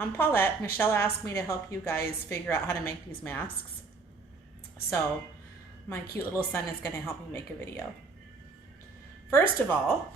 I'm Paulette. Michelle asked me to help you guys figure out how to make these masks. So my cute little son is going to help me make a video. First of all,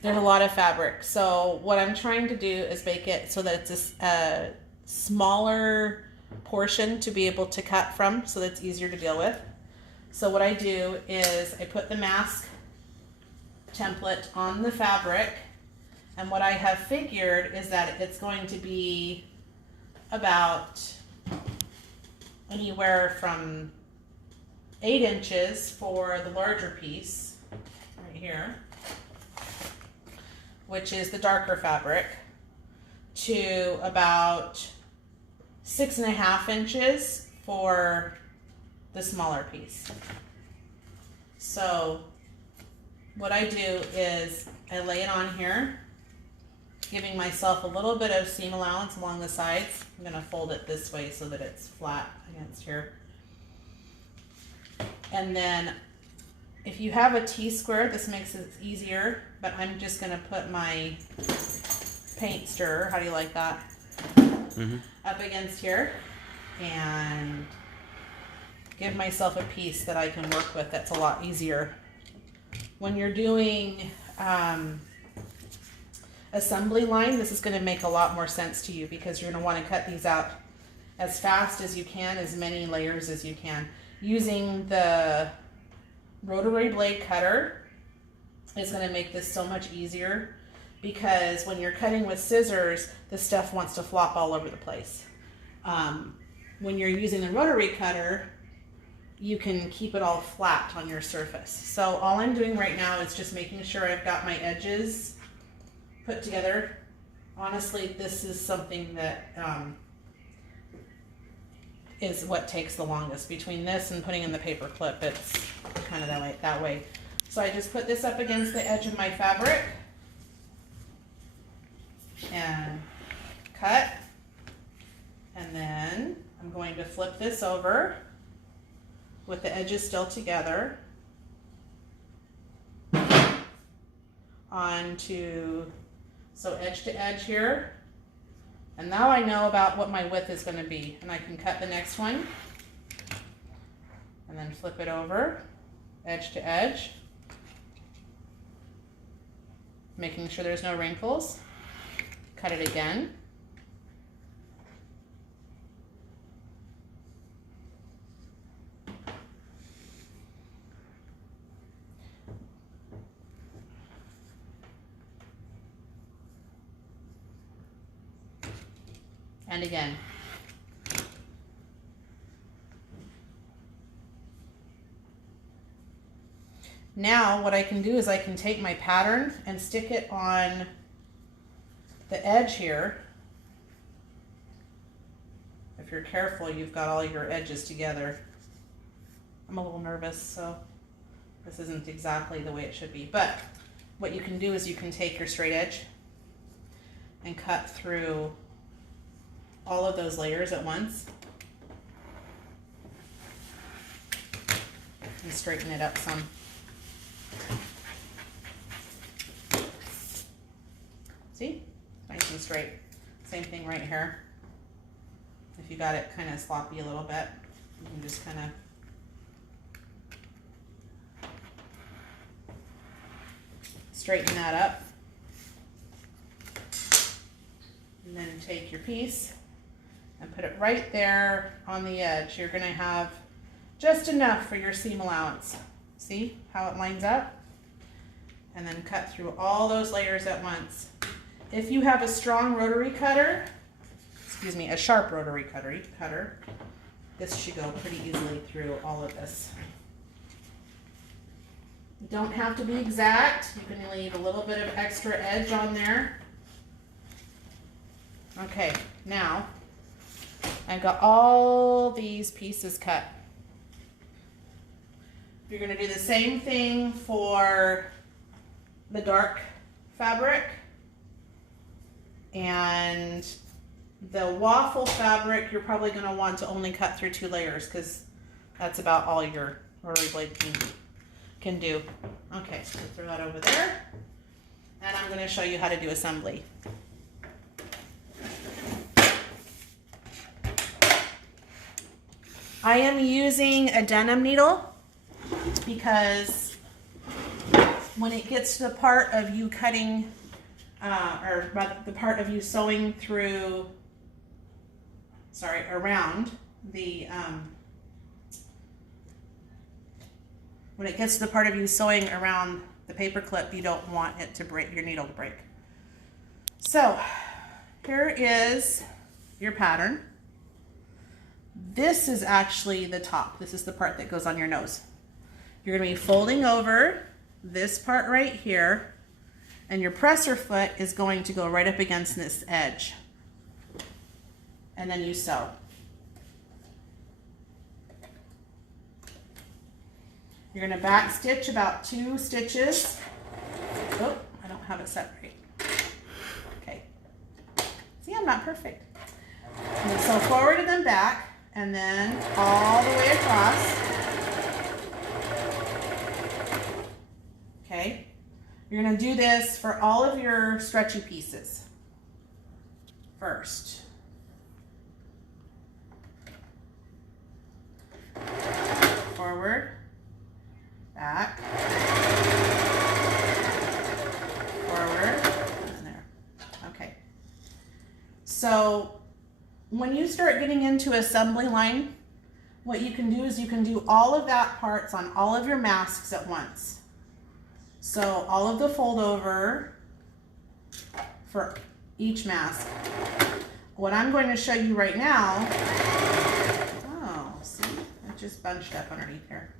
there's a lot of fabric. So what I'm trying to do is make it so that it's a smaller portion to be able to cut from so that it's easier to deal with. So what I do is I put the mask template on the fabric, and what I have figured is that it's going to be about anywhere from 8 inches for the larger piece right here, which is the darker fabric, to about 6.5 inches for the smaller piece. So what I do is I lay it on here, giving myself a little bit of seam allowance along the sides. I'm going to fold it this way so that it's flat against here. And then if you have a T-square, this makes it easier, but I'm just going to put my paint stirrer, how do you like that, up against here, and give myself a piece that I can work with that's a lot easier. When you're doing assembly line, this is going to make a lot more sense to you because you're going to want to cut these out as fast as you can, as many layers as you can. Using the rotary blade cutter is going to make this so much easier, because when you're cutting with scissors, the stuff wants to flop all over the place. When you're using the rotary cutter, you can keep it all flat on your surface. So all I'm doing right now is just making sure I've got my edges put together. Honestly, this is something that is what takes the longest. Between this and putting in the paper clip, it's kind of that way. So I just put this up against the edge of my fabric and cut, and then I'm going to flip this over with the edges still together onto, so edge to edge here. And now I know about what my width is going to be, and I can cut the next one and then flip it over edge to edge, making sure there's no wrinkles. Cut it again. And again. Now what I can do is I can take my pattern and stick it on the edge here. If you're careful, you've got all your edges together. I'm a little nervous, so this isn't exactly the way it should be. But what you can do is you can take your straight edge and cut through all of those layers at once and straighten it up some. See? Nice and straight. Same thing right here. If you got it kind of sloppy a little bit, you can just kind of straighten that up. And then take your piece and put it right there on the edge. You're going to have just enough for your seam allowance. See how it lines up? And then cut through all those layers at once. If you have a strong rotary cutter, excuse me, a sharp rotary cutter, this should go pretty easily through all of this. You don't have to be exact. You can leave a little bit of extra edge on there. Okay, now I've got all these pieces cut. You're going to do the same thing for the dark fabric, and the waffle fabric you're probably going to want to only cut through 2 layers because that's about all your rotary blade can do. Okay, so throw that over there. and I'm going to show you how to do assembly. I am using a denim needle because when it gets to the part of you cutting, or rather the part of you sewing through, around the, when it gets to the part of you sewing around the paper clip, you don't want it to break, your needle to break. So here is your pattern. This is actually the top. This is the part that goes on your nose. You're going to be folding over this part right here, and your presser foot is going to go right up against this edge. And then you sew. You're going to back stitch about 2 stitches. Oh, I don't have it set right. Okay. See, I'm not perfect. And sew forward and then back, and then all the way across. Okay. You're going to do this for all of your stretchy pieces first. Forward, back, forward, and there. Okay. So when you start getting into assembly line, what you can do is you can do all of that parts on all of your masks at once. So all of the fold over for each mask. What I'm going to show you right now, oh, see, it just bunched up underneath here.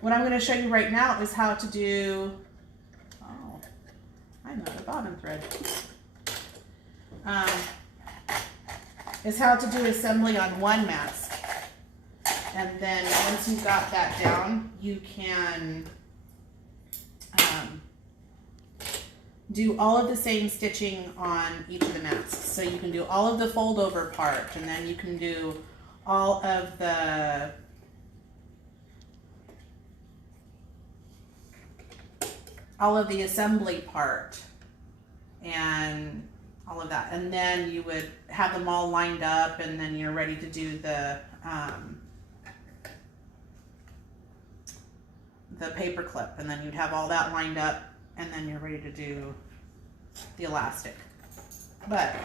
What I'm going to show you right now is how to do, oh, I know the bottom thread. Is how to do assembly on one mask. And then once you've got that down, you can do all of the same stitching on each of the masks. So you can do all of the fold over part, and then you can do all of the assembly part and all of that. And then you would have them all lined up, and then you're ready to do the paper clip, and then you'd have all that lined up, and then you're ready to do the elastic. But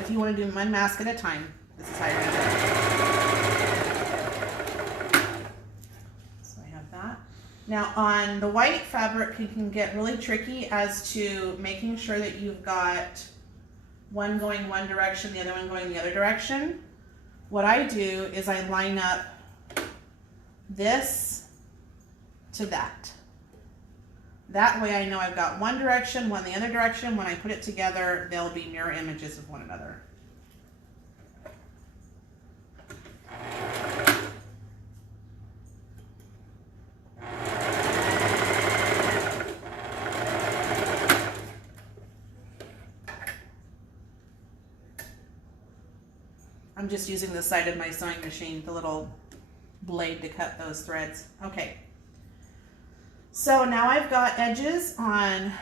if you want to do one mask at a time, this is how you're going to do it. So I have that. Now on the white fabric, it can get really tricky as to making sure that you've got one going one direction, the other one going the other direction. What I do is I line up this to that. That way I know I've got one direction, one the other direction. When I put it together, they'll be mirror images of one another. I'm just using the side of my sewing machine, the little blade to cut those threads. Okay. So now I've got edges on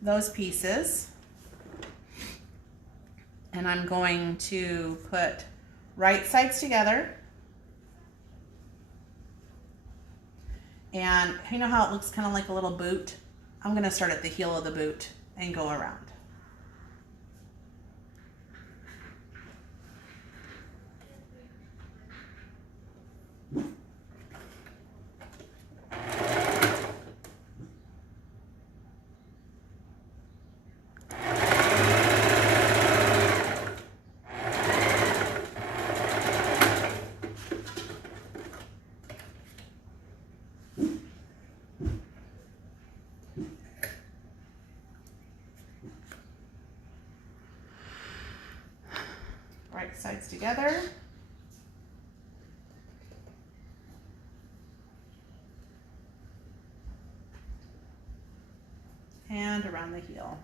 those pieces, and I'm going to put right sides together, and you know how it looks kind of like a little boot? I'm going to start at the heel of the boot and go around. Right sides together. And around the heel.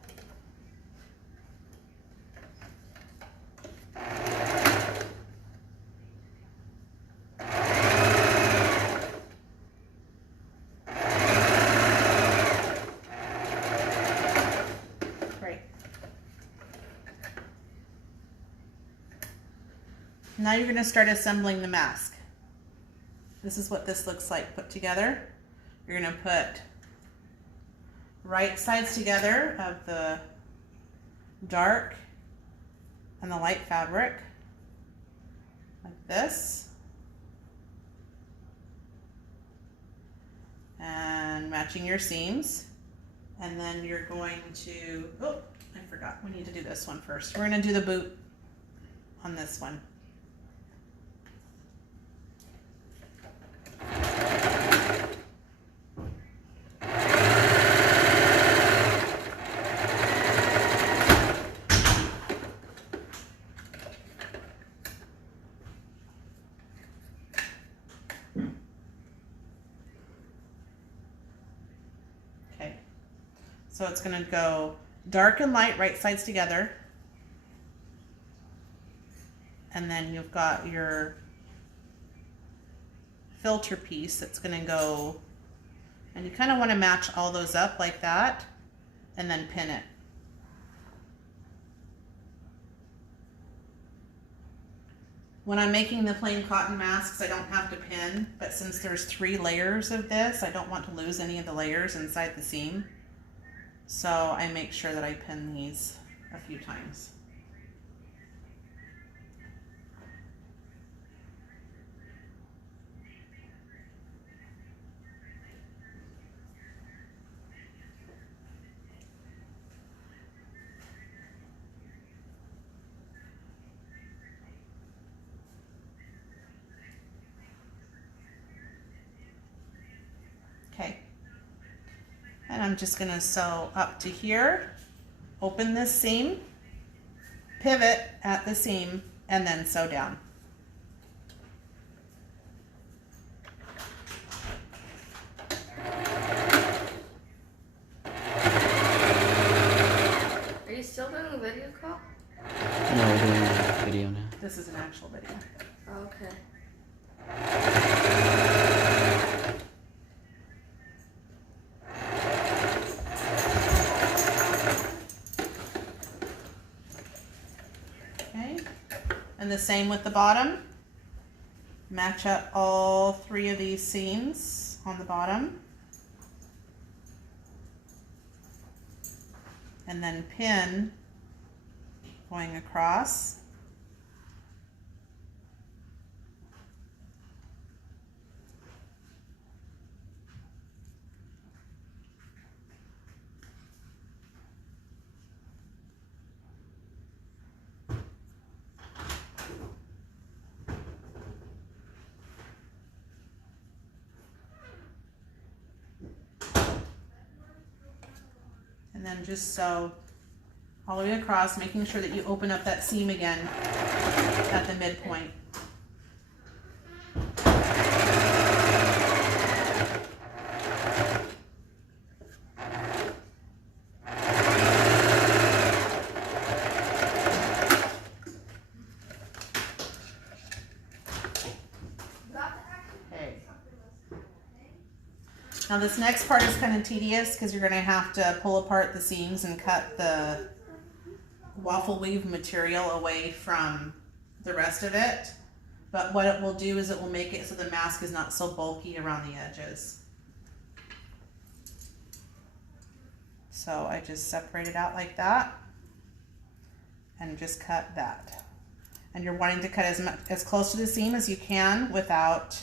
Now you're going to start assembling the mask. This is what this looks like put together. You're going to put right sides together of the dark and the light fabric, like this. And matching your seams. And then you're going to, oh, I forgot, we need to do this one first. We're going to do the boot on this one. Okay, so it's going to go dark and light, right sides together. And then you've got your filter piece that's going to go, and you kind of want to match all those up like that and then pin it. When I'm making the plain cotton masks, I don't have to pin, but since there's 3 layers of this, I don't want to lose any of the layers inside the seam. So I make sure that I pin these a few times. Okay, and I'm just going to sew up to here, open this seam, pivot at the seam, and then sew down. Are you still doing a video call? No, we're doing a video now. This is an actual video. Oh, okay. Okay, and the same with the bottom. Match up all 3 of these seams on the bottom. And then pin going across. And then just sew all the way across, making sure that you open up that seam again at the midpoint. Now this next part is kind of tedious because you're going to have to pull apart the seams and cut the waffle weave material away from the rest of it. But what it will do is it will make it so the mask is not so bulky around the edges. So I just separate it out like that and just cut that. And you're wanting to cut as close to the seam as you can without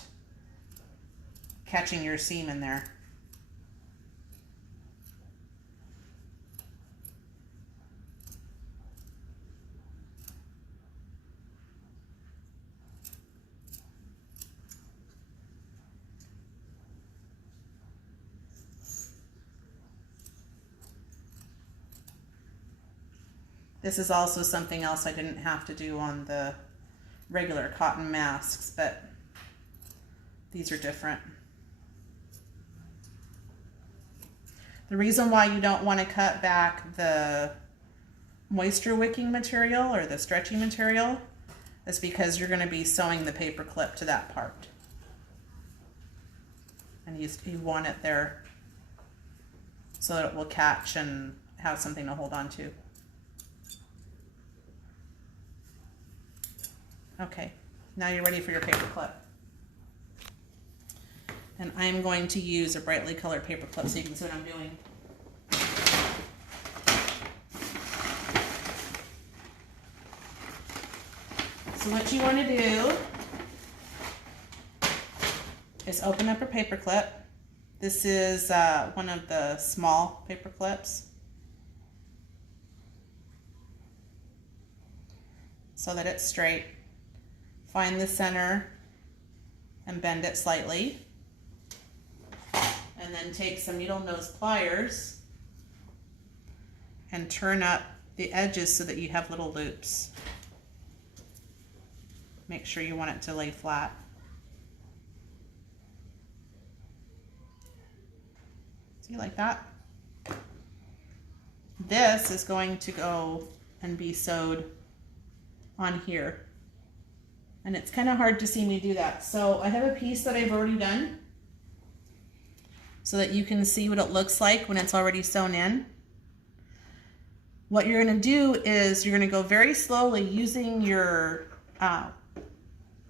catching your seam in there. This is also something else I didn't have to do on the regular cotton masks, but these are different. The reason why you don't want to cut back the moisture wicking material or the stretchy material is because you're going to be sewing the paper clip to that part. And you want it there so that it will catch and have something to hold on to. Okay, Now you're ready for your paper clip. And I'm going to use a brightly colored paper clip so you can see what I'm doing. So what you want to do is open up a paper clip. This is one of the small paper clips, so that it's straight. Find the center and bend it slightly. And then take some needle nose pliers and turn up the edges so that you have little loops. Make sure you want it to lay flat. See, like that? This is going to go and be sewed on here. And it's kind of hard to see me do that. So I have a piece that I've already done so that you can see what it looks like when it's already sewn in. What you're going to do is you're going to go very slowly using your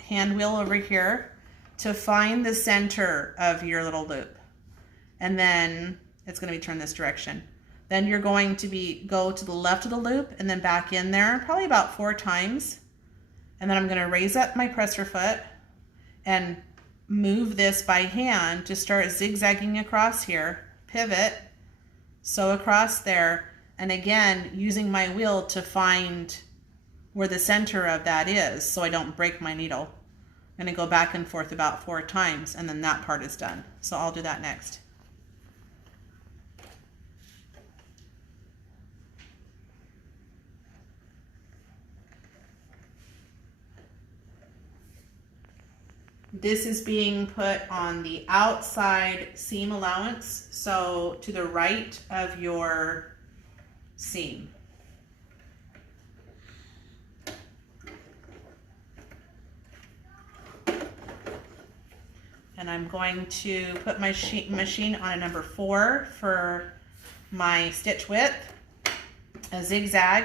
hand wheel over here to find the center of your little loop. And then it's going to be turned this direction. Then you're going to go to the left of the loop and then back in there probably about 4 times. And then I'm going to raise up my presser foot and move this by hand to start zigzagging across here, pivot, sew across there, and again using my wheel to find where the center of that is so I don't break my needle. I'm going to go back and forth about 4 times and then that part is done. So I'll do that next. This is being put on the outside seam allowance, so to the right of your seam. And I'm going to put my machine on a number 4 for my stitch width, a zigzag,